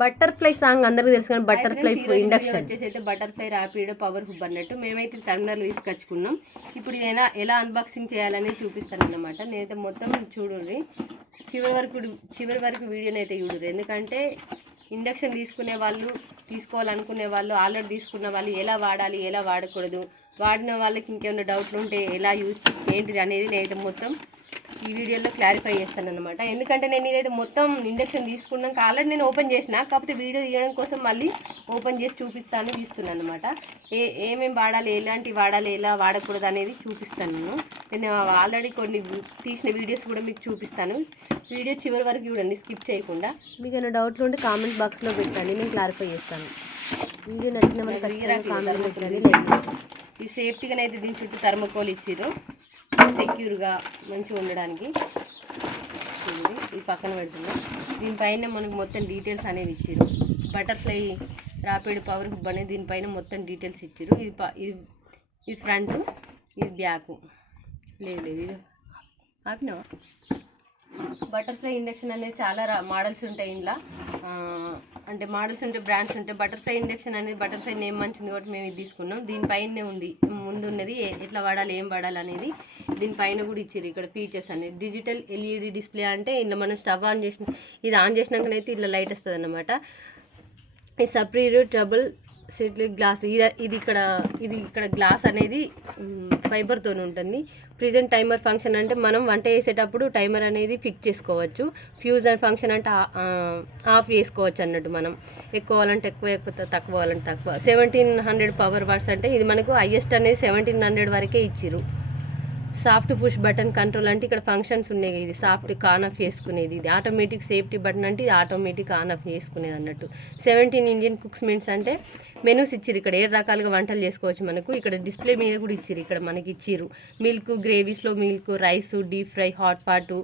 Butterfly song అందరికీ తెలుసు కానీ బటర్ఫ్లై ఇండక్షన్ వచ్చేసి అయితే బటర్ఫ్లై ర్యాపిడ్ పవర్ హుబ్ అన్నట్టు మేమైతే టర్మినల్ తీసుకొచ్చుకున్నాం. ఇప్పుడు ఇది ఎలా అన్బాక్సింగ్ చేయాలని చూపిస్తాను అన్నమాట నేనైతే మొత్తం చూడండి చివరి వరకు చివరి వరకు వీడియోని అయితే చూడరు ఎందుకంటే ఇండక్షన్ తీసుకునే వాళ్ళు తీసుకోవాలనుకునే వాళ్ళు ఆల్రెడీ తీసుకున్న వాళ్ళు ఎలా వాడాలి ఎలా వాడకూడదు వాడిన వాళ్ళకి ఇంకేమైనా డౌట్లు ఉంటే ఎలా యూజ్ ఏంటిది అనేది నేనైతే మొత్తం ఈ వీడియోలో క్లారిఫై చేస్తాను అనమాట ఎందుకంటే నేను ఇదైతే మొత్తం ఇండక్షన్ తీసుకున్నాక ఆల్రెడీ నేను ఓపెన్ చేసిన కాకపోతే వీడియో తీయడం కోసం మళ్ళీ ఓపెన్ చేసి చూపిస్తాను తీస్తున్నాను అనమాట ఏ ఏమేమి వాడాలి ఎలాంటి వాడాలి ఎలా వాడకూడదు అనేది చూపిస్తాను నేను. నేను ఆల్రెడీ కొన్ని తీసిన వీడియోస్ కూడా మీకు చూపిస్తాను. వీడియో చివరి వరకు చూడండి స్కిప్ చేయకుండా. మీకు ఏమైనా డౌట్లు ఉంటే కామెంట్ బాక్స్లో పెట్టండి నేను క్లారిఫై చేస్తాను. వీడియో నచ్చిన మనకి కామెంట్ పెట్టండి. ఈ సేఫ్టీగానైతే దీని చుట్టూ థర్మకోల్ ఇచ్చిర్రు. సెక్యూర్గా మంచిగా ఉండడానికి. ఇది ఈ పక్కన పెడుతున్నాం. దీనిపైన మనకు మొత్తం డీటెయిల్స్ అనేవి ఇచ్చారు బటర్ఫ్లై రాపిడ్ పవర్ హుబ్ అనేది దీనిపైన మొత్తం డీటెయిల్స్ ఇచ్చారు ఇది ప- ఇది ఇది ఫ్రంట్ ఇది బ్యాక్. లేదు లేదు ఇది ఆపినావా? బటర్ఫ్లై ఇండక్షన్ అనేది చాలా మోడల్స్ ఉంటాయి ఇంట్లో అంటే మోడల్స్ ఉంటాయి బ్రాండ్స్ ఉంటాయి. బటర్ఫ్లై ఇండక్షన్ అనేది బటర్ఫ్లై నేమ్ మంచిది కాబట్టి మేము ఇది తీసుకున్నాం. దీనిపైనే ఉంది. ముందు ఉన్నది ఏ- ఎట్లా వాడాలి ఏం వాడాలి అనేది దీనిపైన కూడా ఇచ్చారు ఇక్కడ ఫీచర్స్ అనేది డిజిటల్ ఎల్ఈడి డిస్ప్లే అంటే ఇందులో మనం స్టవ్ ఆన్ చేసిన ఇది ఆన్ చేసినాకనైతే ఇట్లా లైట్ వస్తుంది అన్నమాట ఈ సప్రీరియర్ ట్రబుల్ సెట్లీ గ్లాస్ ఇది ఇది ఇక్కడ ఇది ఇక్కడ గ్లాస్ అనేది ఫైబర్తో ఉంటుంది. ప్రిజెంట్ టైమర్ ఫంక్షన్ అంటే మనం వంట చేసేటప్పుడు టైమర్ అనేది ఫిక్స్ చేసుకోవచ్చు. ఫ్యూజ్ అండ్ ఫంక్షన్ అంటే ఆ- ఆఫ్ చేసుకోవచ్చు అన్నట్టు మనం. ఎక్కువ అంటే ఎక్కువ ఎక్కువ తక్కువ అంటే తక్కువ. సెవెంటీన్ హండ్రెడ్ పవర్ వాట్స్ అంటే ఇది మనకు హైయెస్ట్ అనేది సెవెంటీన్ హండ్రెడ్ వరకే ఇచ్చిరు సాఫ్ట్ పుష్ బటన్ కంట్రోల్ అంటే ఇక్కడ ఫంక్షన్స్ ఉన్నాయి. ఇది సాఫ్ట్ ఆన్ ఆఫ్ చేసుకునేది. ఇది ఆటోమేటిక్ సేఫ్టీ బటన్ అంటే ఇది ఆటోమేటిక్ ఆన్ ఆఫ్ చేసుకునేది అన్నట్టు. సెవెంటీన్ ఇండియన్ కుక్స్ మినిట్స్ అంటే మెనూస్ ఇచ్చిరు ఇక్కడ ఏ రకాలుగా వంటలు చేసుకోవచ్చు మనకు. ఇక్కడ డిస్ప్లే మీద కూడా ఇచ్చిరు ఇక్కడ మనకి ఇచ్చిరు milk గ్రేవీస్లో milk rice deep fry hot పాటు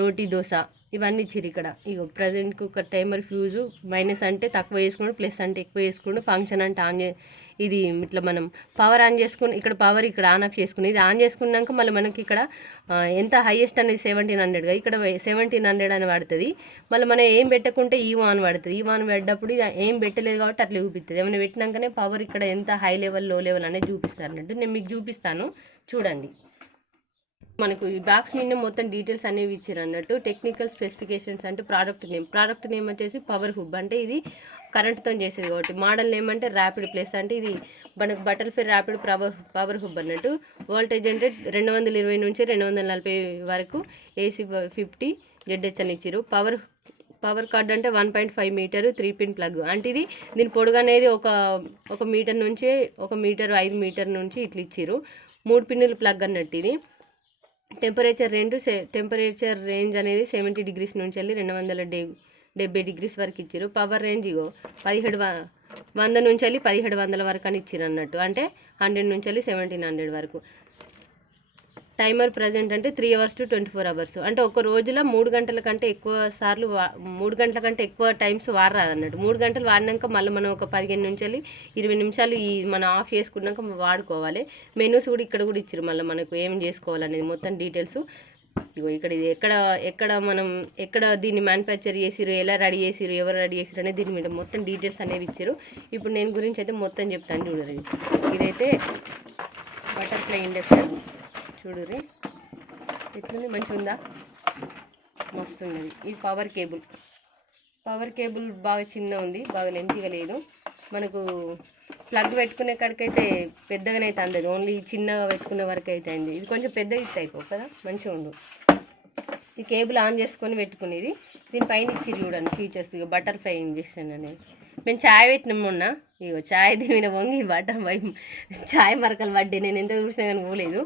రోటీ దోశ. ఇవన్నీ ఇచ్చిరు ఇక్కడ. ఇగో ప్రజెంట్కి ఒక టైమర్ ఫ్యూజ్ మైనస్ అంటే తక్కువ వేసుకోండి ప్లస్ అంటే ఎక్కువ వేసుకోండి ఫంక్షన్ అంటే ఆన్ చే- ఇది ఇట్లా మనం పవర్ ఆన్ చేసుకుని ఇక్కడ పవర్ ఇక్కడ ఆన్ ఆఫ్ చేసుకుని ఇది ఆన్ చేసుకున్నాక మళ్ళీ మనకి ఇక్కడ ఎంత హైయెస్ట్ అనేది సెవెంటీన్ హండ్రెడ్గా ఇక్కడ సెవెంటీన్ హండ్రెడ్ అని పడుతుంది. మళ్ళీ మనం ఏం పెట్టకుంటే ఈ వాన్ పడుతుంది. ఈ వాన్ పెట్టినప్పుడు ఇది ఏం పెట్టలేదు కాబట్టి అట్లా చూపిస్తుంది ఏమైనా పెట్టినాకనే పవర్ ఇక్కడ ఎంత హై లెవెల్లో లెవెల్ అనేది చూపిస్తారు అన్నట్టు నేను మీకు చూపిస్తాను. చూడండి. మనకు ఈ బాక్స్ మీద మొత్తం డీటెయిల్స్ అనేవి ఇచ్చారు అన్నట్టు. టెక్నికల్ స్పెసిఫికేషన్స్ అంటే ప్రోడక్ట్ నేమ్ ప్రోడక్ట్ నేమ్ వచ్చేసి పవర్ హుబ్ అంటే ఇది కరెంట్తో చేసేది కాబట్టి. మోడల్ నేమ్ అంటే ర్యాపిడ్ ప్లేస్ అంటే ఇది మనకు butterfly rapid power power hub అన్నట్టు. వోల్టేజ్ అంటే రెండు వందల ఇరవై నుంచి రెండు వందల నలభై వరకు ఏసీ ఫిఫ్టీ జెడ్హెచ్ అని ఇచ్చారు పవర్ పవర్ కార్డ్ అంటే one point five meter three pin plug అంటే ఇది దీని పొడుగు అనేది ఒక ఒక మీటర్ నుంచి ఒక మీటర్ ఐదు మీటర్ నుంచి ఇట్లా ఇచ్చారు మూడు పిన్నుల ప్లగ్ అన్నట్టు ఇది. టెంపరేచర్ రెండు టెంపరేచర్ రేంజ్ అనేది సెవెంటీ డిగ్రీస్ నుంచి వెళ్ళి రెండు వందల డె డెబ్బై డిగ్రీస్ వరకు ఇచ్చారు పవర్ రేంజ్ ఇగో పదిహేడు వంద నుంచి వెళ్ళి పదిహేడు వందల వరకు అని ఇచ్చారు అన్నట్టు. అంటే హండ్రెడ్ నుంచి వెళ్ళి సెవెంటీన్ హండ్రెడ్ వరకు. టైమర్ ప్రజెంట్ అంటే three hours to twenty four hours అంటే ఒక రోజులో మూడు గంటల కంటే ఎక్కువ సార్లు వా- మూడు గంటల కంటే ఎక్కువ టైమ్స్ వాడరాదు అన్నట్టు మూడు గంటలు వాడినాక మళ్ళీ మనం ఒక పదిహేను నుంచి ఇరవై నిమిషాలు ఈ మనం ఆఫ్ చేసుకున్నాక వాడుకోవాలి. మెనూస్ కూడా ఇక్కడ కూడా ఇచ్చారు మళ్ళీ మనకు ఏం చేసుకోవాలనేది మొత్తం డీటెయిల్స్ ఇగో ఇక్కడ ఇది ఎక్కడ ఎక్కడ మనం ఎక్కడ దీన్ని మ్యానుఫ్యాక్చర్ చేసిరు ఎలా రెడీ చేసిరు ఎవరు రెడీ చేసిరు అనేది దీని మీద మొత్తం డీటెయిల్స్ అనేవి ఇచ్చారు ఇప్పుడు నేను గురించి అయితే మొత్తం చెప్తాను చూడరు ఇదైతే బటర్ఫ్లై ఇండక్షన్ చూడుర్రి. ఎట్లుంది? మంచిగా ఉందా మస్తు ఉన్నది ఇది పవర్ కేబుల్ పవర్ కేబుల్ బాగా చిన్న ఉంది బాగా లెంతిగా లేదు. మనకు ప్లగ్ పెట్టుకునే కాడికైతే పెద్దగానైతే అందదు. ఓన్లీ చిన్నగా పెట్టుకునే వరకు అయితే అయింది ఇది కొంచెం పెద్దగా ఇస్తే అయిపో కదా? మంచిగా ఉండు. ఈ కేబుల్ ఆన్ చేసుకొని పెట్టుకునేది. దీనిపైన ఇచ్చి చూడండి ఫీచర్స్ ఇక బటర్ఫ్లై ఇంజెక్షన్ అనేది. మేము చాయ్ పెట్టినాం మొన్న. ఇగో చాయ్ దీని వంగి బటర్ ఫై చాయ్ మరకలు పడ్డాయి. నేను ఎంత చూసినా కానీ పోలేదు.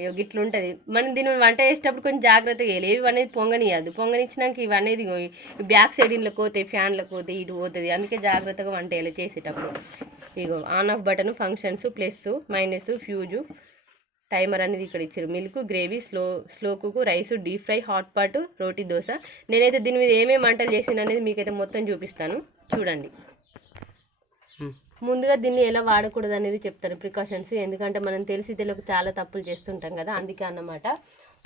ఇగో గిట్లు ఉంటుంది. మనం దీని వంట చేసేటప్పుడు కొంచెం జాగ్రత్తగా వేయాలి ఏవి అనేది పొంగనియద్దు పొంగనిచ్చినాక ఇవి అనేది బ్యాక్ సైడ్ ఇంట్లో పోతాయి ఫ్యాన్లకు పోతాయి ఇటు పోతుంది. అందుకే జాగ్రత్తగా వంట వేయాలి చేసేటప్పుడు. ఇగో on off button functions plus minus fuse timer అనేది ఇక్కడ ఇచ్చారు. Milk gravy slow slow cook rice deep fry hot pot roti dosa. నేనైతే దీని మీద ఏమేమి వంటలు చేసిన అనేది మీకైతే మొత్తం చూపిస్తాను. చూడండి. ముందుగా దీన్ని ఎలా వాడకూడదు అనేది చెప్తారు ప్రికాషన్స్ ఎందుకంటే మనం తెలిసి తెలియక చాలా తప్పులు చేస్తుంటాం కదా అందుకే అన్నమాట.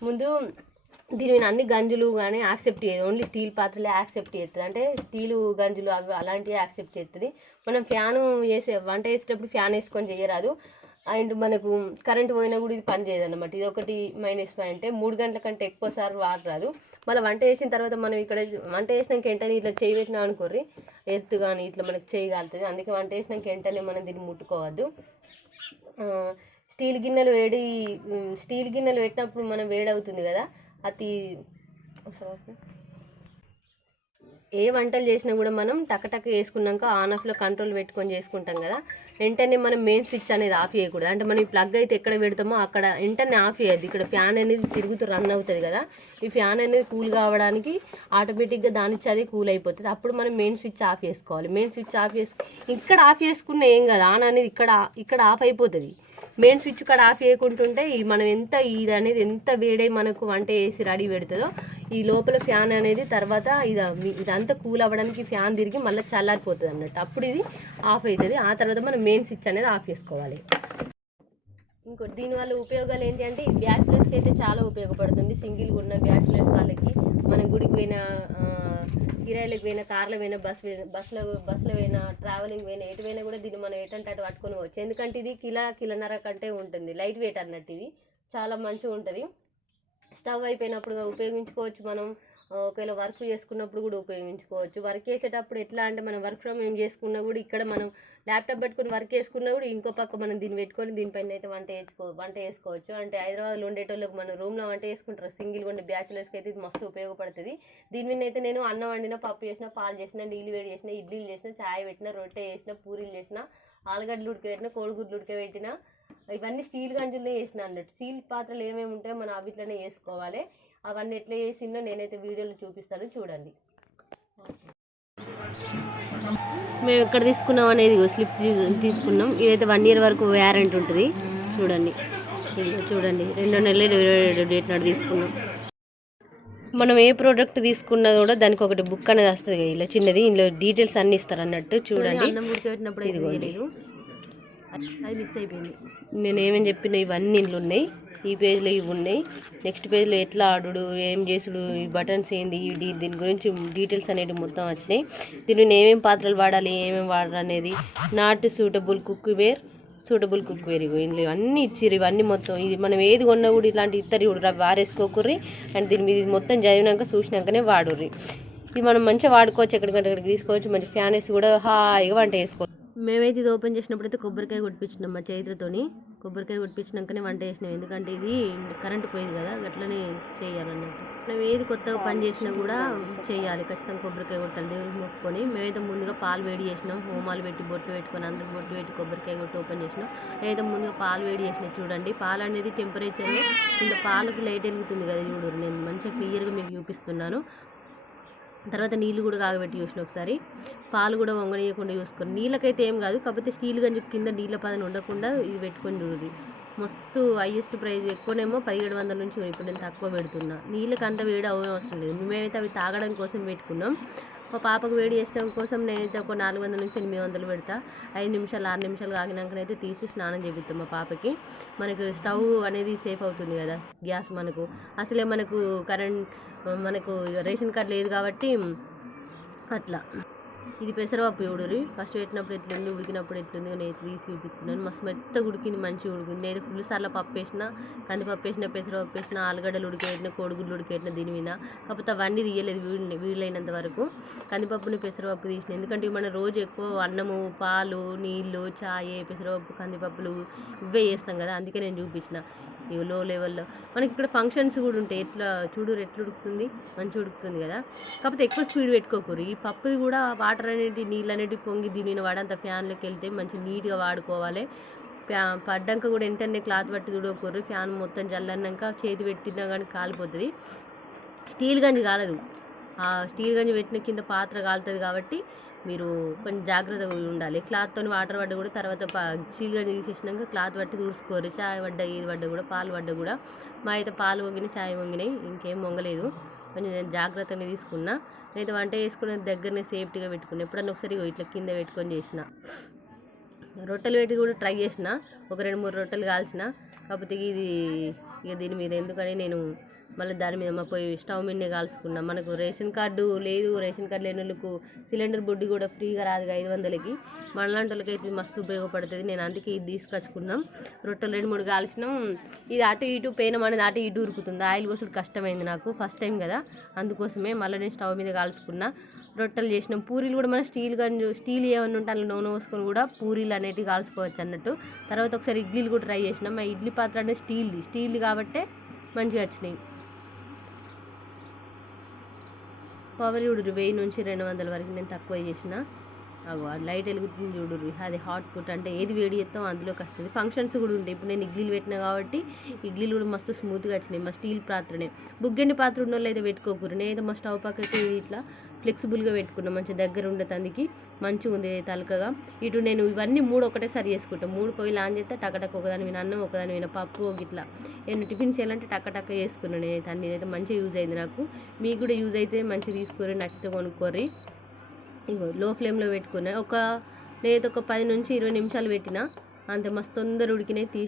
ముందు దీని మీద అన్ని గంజులు కానీ యాక్సెప్ట్ చేయదు ఓన్లీ స్టీల్ పాత్రలే యాక్సెప్ట్ చేస్తుంది అంటే స్టీలు గంజులు అవి అలాంటివి యాక్సెప్ట్ చేస్తుంది మనం ఫ్యాను వేసే వంట వేసేటప్పుడు ఫ్యాన్ వేసుకొని చేయరాదు. అండ్ మనకు కరెంట్ పోయినా కూడా ఇది పని చేయదు అనమాట ఇది ఒకటి మైనస్ పాయింట్ మూడు గంటల కంటే ఎక్కువ సార్లు వాడరాదు మళ్ళీ వంట చేసిన తర్వాత మనం ఇక్కడ వంట చేసినాక వెంటనే ఇట్లా చేయి పెట్టినా అనుకోర్రి ఎర్త్ కానీ ఇట్లా మనకి చేయి అందుకే వంట చేసినాక వెంటనే మనం దీన్ని ముట్టుకోవద్దు. స్టీల్ గిన్నెలు వేడి స్టీల్ గిన్నెలు పెట్టినప్పుడు మనం వేడి అవుతుంది కదా అతి ఏ వంటలు చేసినా కూడా మనం టకటక వేసుకున్నాక ఆన్ ఆఫ్లో కంట్రోల్ పెట్టుకొని చేసుకుంటాం కదా. వెంటనే మనం మెయిన్ స్విచ్ అనేది ఆఫ్ చేయకూడదు. అంటే మనం ఈ ప్లగ్ అయితే ఎక్కడ పెడతామో అక్కడ వెంటనే ఆఫ్ చేయద్దు. ఇక్కడ ఫ్యాన్ అనేది తిరుగుతూ రన్ అవుతుంది కదా. ఈ ఫ్యాన్ అనేది కూల్ కావడానికి ఆటోమేటిక్గా దాని అది కూల్ అయిపోతుంది. అప్పుడు మనం మెయిన్ స్విచ్ ఆఫ్ చేసుకోవాలి. మెయిన్ స్విచ్ ఆఫ్ చేసు ఇక్కడ ఆఫ్ చేసుకున్న ఏం కదా. ఆన్ అనేది ఇక్కడ ఇక్కడ ఆఫ్ అయిపోతుంది. మెయిన్ స్విచ్ ఇక్కడ ఆఫ్ చేయకుంటుంటే ఈ మనం ఎంత ఇది అనేది ఎంత వేడై మనకు వంట వేసి రెడీ పెడుతుందో ఈ లోపల ఫ్యాన్ అనేది తర్వాత ఇది ఇదంతా కూల్ అవ్వడానికి ఫ్యాన్ తిరిగి మళ్ళీ చల్లారిపోతుంది అన్నట్టు. అప్పుడు ఇది ఆఫ్ అవుతుంది ఆ తర్వాత మనం మెయిన్ స్విచ్ అనేది ఆఫ్ చేసుకోవాలి. ఇంకోటి దీనివల్ల ఉపయోగాలు ఏంటి అంటే ఈ బ్యాచిలర్స్కి అయితే చాలా ఉపయోగపడుతుంది. సింగిల్గా ఉన్న బ్యాచిలర్స్ వాళ్ళకి. మన గుడికి పోయిన కిరాయిలకు పోయినా కార్లో పోయినా బస్ బస్సులో బస్సులో పోయినా ట్రావెలింగ్ పోయినా ఎటు పోయినా కూడా దీన్ని మనం ఎటంటే అటు పట్టుకొని పోవచ్చు. ఎందుకంటే ఇది కిలా కిలోన్నర కంటే ఉంటుంది. లైట్ వెయిట్ అన్నట్టు ఇది. చాలా మంచిగా ఉంటుంది. స్టవ్ అయిపోయినప్పుడు ఉపయోగించుకోవచ్చు మనం. ఒకవేళ వర్క్ చేసుకున్నప్పుడు కూడా ఉపయోగించుకోవచ్చు. వర్క్ చేసేటప్పుడు ఎట్లా అంటే మనం వర్క్ ఫ్రమ్ ఏం చేసుకున్నా కూడా ఇక్కడ మనం ల్యాప్టాప్ పెట్టుకుని వర్క్ చేసుకున్నా కూడా ఇంకో పక్క మనం దీన్ని పెట్టుకొని దీనిపైన అయితే వంట చేసుకో వంట చేసుకోవచ్చు అంటే హైదరాబాద్లో ఉండేటోళ్ళకి మనం రూమ్లో వంట చేసుకుంటారు. సింగిల్ ఉండే బ్యాచులర్స్కి అయితే ఇది మస్తు ఉపయోగపడుతుంది. దీని మీద అయితే నేను అన్నం వండిన పప్పు చేసిన పాలు చేసిన నీళ్ళు వేడి చేసిన ఇడ్లీలు చేసిన చాయ్ పెట్టిన రొట్టె చేసిన పూరీలు చేసిన ఆలుగడ్డలు ఉడకబెట్టిన కోడిగుడ్లు ఉడకబెట్టిన ఇవన్నీ స్టీల్ గంజులనే చేసిన అన్నట్టు. స్టీల్ పాత్రలు ఏమేమి ఉంటాయో మనం అవిట్లనే వేసుకోవాలి. అవన్నీ ఎట్లా చేసిందో నేనైతే వీడియోలో చూపిస్తాను. చూడండి. మేము ఎక్కడ తీసుకున్నాం అనేది స్లిప్ తీసుకున్నాం. ఇదైతే వన్ ఇయర్ వరకు వ్యారెంట్ ఉంటుంది. చూడండి. ఇది చూడండి. రెండో నెలలు ఇరవై ఏడు డేట్ నాడు తీసుకున్నాం. మనం ఏ ప్రోడక్ట్ తీసుకున్నా కూడా దానికి ఒకటి బుక్ అనేది వస్తుంది ఇలా చిన్నది. ఇందులో డీటెయిల్స్ అన్ని ఇస్తారు అన్నట్టు. చూడండి. అన్నం ఉడకబెట్టినప్పుడు ఇది తెలియదు అది మిస్ అయిపోయింది. నేను ఏమేమి చెప్పిన ఇవన్నీ ఇండ్లు ఉన్నాయి. ఈ పేజ్లో ఇవి ఉన్నాయి. నెక్స్ట్ పేజ్లో ఎట్లా ఆడుడు ఏం చేసుడు ఈ బటన్స్ ఏంది దీని గురించి డీటెయిల్స్ అనేవి మొత్తం వచ్చినాయి. దీనిలో ఏమేమి పాత్రలు వాడాలి ఏమేమి వాడాలి అనేది not suitable cookware suitable cookware ఇవి ఇందులో అన్నీ ఇచ్చిర్రు. ఇవన్నీ మొత్తం ఇది మనం ఏది కొన్నా కూడా ఇలాంటి ఇద్దరు కూడా వారేసుకోకుర్రి. అండ్ దీని మీద మొత్తం చదివినాక చూసినాకనే వాడుర్రి. ఇది మనం మంచిగా వాడుకోవచ్చు ఎక్కడికంటే అక్కడికి తీసుకోవచ్చు మంచి ఫ్యాన్ వేసి కూడా హాయిగా వంట వేసుకోవచ్చు మేమైతే ఇది ఓపెన్ చేసినప్పుడు అయితే కొబ్బరికాయ కొట్టించినాం మా చేతులతోని కొబ్బరికాయ కొట్టించినాకనే వంట చేసినాం. ఎందుకంటే ఇది కరెంట్ పోయింది కదా అట్లనే చేయాలన్నట్టు. మనం ఏది కొత్తగా పని చేసినా కూడా చేయాలి. ఖచ్చితంగా కొబ్బరికాయ కొట్టాలి. దేవుడికి మొక్కుకొని మేమైతే ముందుగా పాలు వేడి చేసినాం. హోమాలు పెట్టి బొట్లు పెట్టుకొని అందరికి బొట్లు పెట్టి కొబ్బరికాయ కొట్టి ఓపెన్ చేసినాం. నేనైతే ముందుగా పాలు వేడి చేసినా చూడండి. పాలు అనేది టెంపరేచర్ ఇంకా పాలకు లైట్ వెలుగుతుంది కదా చూడరు నేను మంచిగా క్లియర్గా మీకు చూపిస్తున్నాను. తర్వాత నీళ్ళు కూడా కాగబెట్టి చూసిన ఒకసారి. పాలు కూడా వంగనీయకుండా చూసుకొని. నీళ్ళకైతే ఏం కాదు కాకపోతే స్టీల్ గంజు కింద నీళ్ళ పదని ఉండకుండా ఇది పెట్టుకొని చూడండి మస్తు హైయెస్ట్ ప్రైస్ ఎక్కువనేమో పదిహేడు వందల నుంచి ఇప్పుడు నేను తక్కువ పెడుతున్నా. నీళ్ళకి అంత వేడి అవసరం లేదు. మేమైతే అవి తాగడం కోసం పెట్టుకున్నాం. మా పాపకు వేడి చేసడం కోసం నేనైతే ఒక నాలుగు వందల నుంచి ఎనిమిది వందలు పెడతా. ఐదు నిమిషాలు ఆరు నిమిషాలు ఆగినాకనైతే తీసి స్నానం చేపిస్తాం మా పాపకి. మనకు స్టవ్ అనేది సేఫ్ అవుతుంది కదా గ్యాస్ మనకు. అసలే మనకు కరెంట్ మనకు రేషన్ కార్డు లేదు కాబట్టి అట్లా. ఇది పెసరపప్పు చూడురి ఫస్ట్ పెట్టినప్పుడు ఎట్లుంది ఉడికినప్పుడు ఎట్లుంది నేను తీసి చూపిస్తున్నాను. మస్తు మెత్తగా ఉడికింది మంచిగా ఉడికింది. నేను ఫుల్ సార్లు పప్పు వేసిన కందిపప్పు వేసిన పెసరపప్పు వేసిన ఆలుగడ్డలు ఉడికేసిన కోడిగుడ్లు ఉడికేసిన దీని మీద. కాకపోతే అవన్నీ తీయలేదు వీళ్ళు వీళ్ళైనంత వరకు. కందిపప్పుని పెసరపప్పు తీసిన. ఎందుకంటే మన మనం రోజు ఎక్కువ అన్నము పాలు నీళ్ళు చాయ్ పెసరపప్పు కందిపప్పులు ఇవే చేస్తాం కదా అందుకే నేను చూపించిన. ఇక లో. లెవెల్లో మనకి ఇక్కడ ఫంక్షన్స్ కూడా ఉంటాయి. ఎట్లా చూడు ఎట్లా ఉడుకుతుంది? మంచి ఉడుకుతుంది కదా. కాకపోతే ఎక్కువ స్పీడ్ పెట్టుకోకూరు ఈ పప్పుది కూడా వాటర్ అనేది నీళ్ళు అనేటివి పొంగి దీని వాడంతా వాడంత ఫ్యాన్లోకి వెళ్తే మంచి నీట్గా వాడుకోవాలి. ఫ్యా పడ్డాక కూడా వెంటనే క్లాత్ పట్టి చూడకూరు ఫ్యాన్ మొత్తం చల్లన్నాక చేతి పెట్టినా కానీ కాలిపోతుంది. స్టీల్ గంజి కాలదు. ఆ స్టీల్ గంజి పెట్టిన కింద పాత్ర కాలుతుంది కాబట్టి మీరు కొంచెం జాగ్రత్తగా ఉండాలి. క్లాత్తో వాటర్ పడ్డ కూడా తర్వాత పా తీసేసినాక క్లాత్ పట్టి తుడుచుకోరు. చాయ్ పడ్డ ఇది పడ్డ కూడా పాలు పడ్డ కూడా. మా అయితే పాలు వంగినాయి చాయ్ వంగినాయి ఇంకేం వంగలేదు కొంచెం నేను జాగ్రత్తగా తీసుకున్నా. నేనైతే వంట చేసుకునే దగ్గరనే సేఫ్టీగా పెట్టుకున్నా. ఎప్పుడన్నా ఒకసారి ఇట్లా కింద పెట్టుకొని చేసిన. రొట్టెలు పెట్టి కూడా ట్రై చేసిన. ఒక రెండు మూడు రొట్టెలు కాల్చిన. కాకపోతే ఇది ఇక దీని మీద ఎందుకని నేను మళ్ళీ దాని మీద మా పోయి స్టవ్ మీదనే కాల్చుకున్నాం. మనకు రేషన్ కార్డు లేదు రేషన్ కార్డు లేని వాళ్ళకు సిలిండర్ బుడ్డి కూడా ఫ్రీగా రాదు ఐదు వందలకి. మనలాంటి వాళ్ళకి అయితే మస్తు ఉపయోగపడుతుంది. నేను అందుకే ఇది తీసుకొచ్చుకున్నాం. రొట్టెలు రెండు మూడు కాల్చినాం. ఇది అటు ఇటు పెయినం అనేది అటు ఇటు ఉరుకుతుంది. ఆయిల్ కోసం కష్టమైంది నాకు ఫస్ట్ టైం కదా. అందుకోసమే మళ్ళీ నేను స్టవ్ మీద కాల్చుకున్నా. రొట్టెలు చేసినాం. పూరీలు కూడా మనం స్టీల్ గంజు స్టీల్ ఏమన్నా ఉంటే అందులో నూనె పోసుకొని కూడా పూరీలు అనేటివి కాల్చుకోవచ్చు అన్నట్టు. తర్వాత ఒకసారి ఇడ్లీలు కూడా ట్రై చేసినాం. మా ఇడ్లీ పాత్ర అనేది స్టీల్ది. స్టీల్ కాబట్టే మంచిగా వచ్చినాయి. పవర్ ఇప్పుడు వెయ్యి నుంచి రెండు వందల వరకు నేను తక్కువ చేసిన. అగో లైట్ వెలుగుతుంది చూడుర్రి అది హాట్ పుట్ అంటే ఏది వేడి చేస్తాం అందులోకి వస్తుంది. ఫంక్షన్స్ కూడా ఉంటాయి. ఇప్పుడు నేను ఇడ్లీలు పెట్టినా కాబట్టి ఇడ్లీలు కూడా మస్తు స్మూత్గా వచ్చినాయి. మా స్టీల్ పాత్రనే. బుగ్గండి పాత్ర ఉన్న వాళ్ళు అయితే పెట్టుకోకూరు నేను మా స్టవ్ పక్కకి ఇట్లా ఫ్లెక్సిబుల్గా పెట్టుకున్నా. మంచి దగ్గర ఉండే తందికి మంచిగా ఉంది తలకగా. ఇటు నేను ఇవన్నీ మూడు ఒకటేసారి చేసుకుంటాను మూడు పొయ్యిలు ఆన్ చేస్తే టకటక ఒకదాని విన అన్నం ఒకదాని విన పప్పు ఇట్లా. నేను టిఫిన్ చేయాలంటే టకటక చేసుకున్నాను నేను అన్ని అయితే మంచిగా యూజ్ అయింది నాకు. మీకు కూడా యూజ్ అయితే మంచిగా తీసుకోరు నచ్చితే కొనుక్కోరి ఇగో లో ఫ్లేమ్లో పెట్టుకున్నా. ఒక నేనైతే ఒక పది నుంచి ఇరవై నిమిషాలు పెట్టిన అంత మస్తు తొందర ఉడికినాయి తీసి